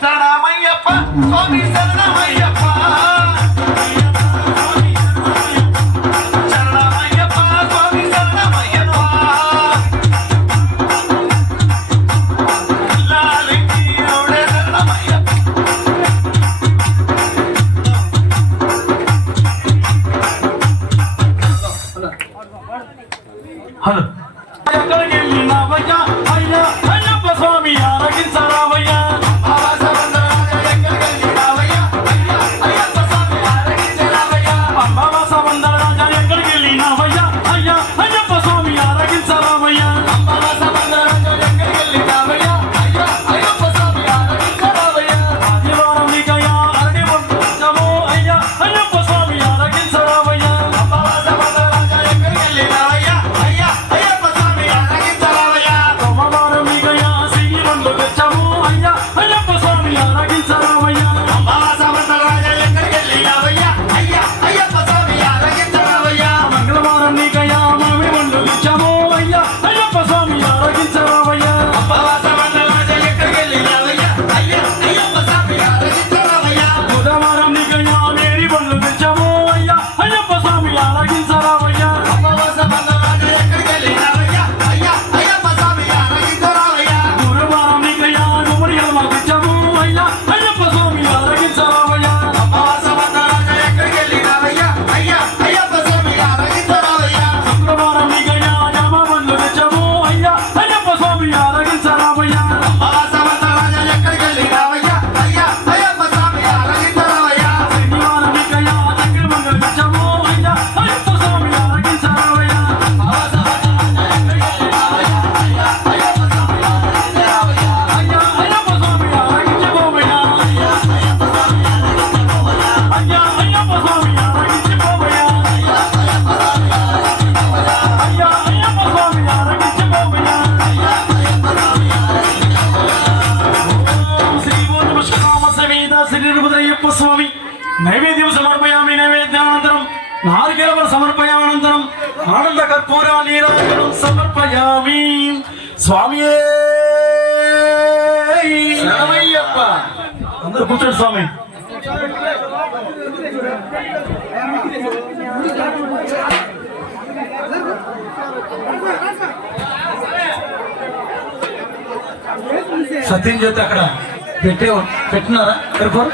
శరణమయ్యప్ప స్వామి శరణమయ్యప్ప శరణమయ్యప్ప స్వామి శరణమయ్యప్ప లాలింగీరుడే శరణమయ్యప్ప హలో ఎక్కడికి వెళ్ళినావయ్యా అయ్యా అయ్యప్ప స్వామి ఆరగించరావయ్యా స్వామి నైవేద్యం సమర్పయామి నైవేద్యానంతరం నారికేళం సమర్పయానంతరం ఆనంద కర్పూర నీరాజనం సమర్పయామి స్వామియే శరణమయ్యప్ప అందరూ కూర్చోండి స్వామి సత్యం చేత అక్కడ పెట్టినారా కర్పూరం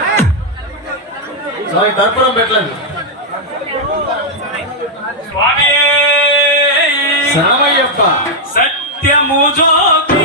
కర్పూరం పెట్టలేదు స్వామి శరణమయ్యప్ప సత్యము జ్యోతి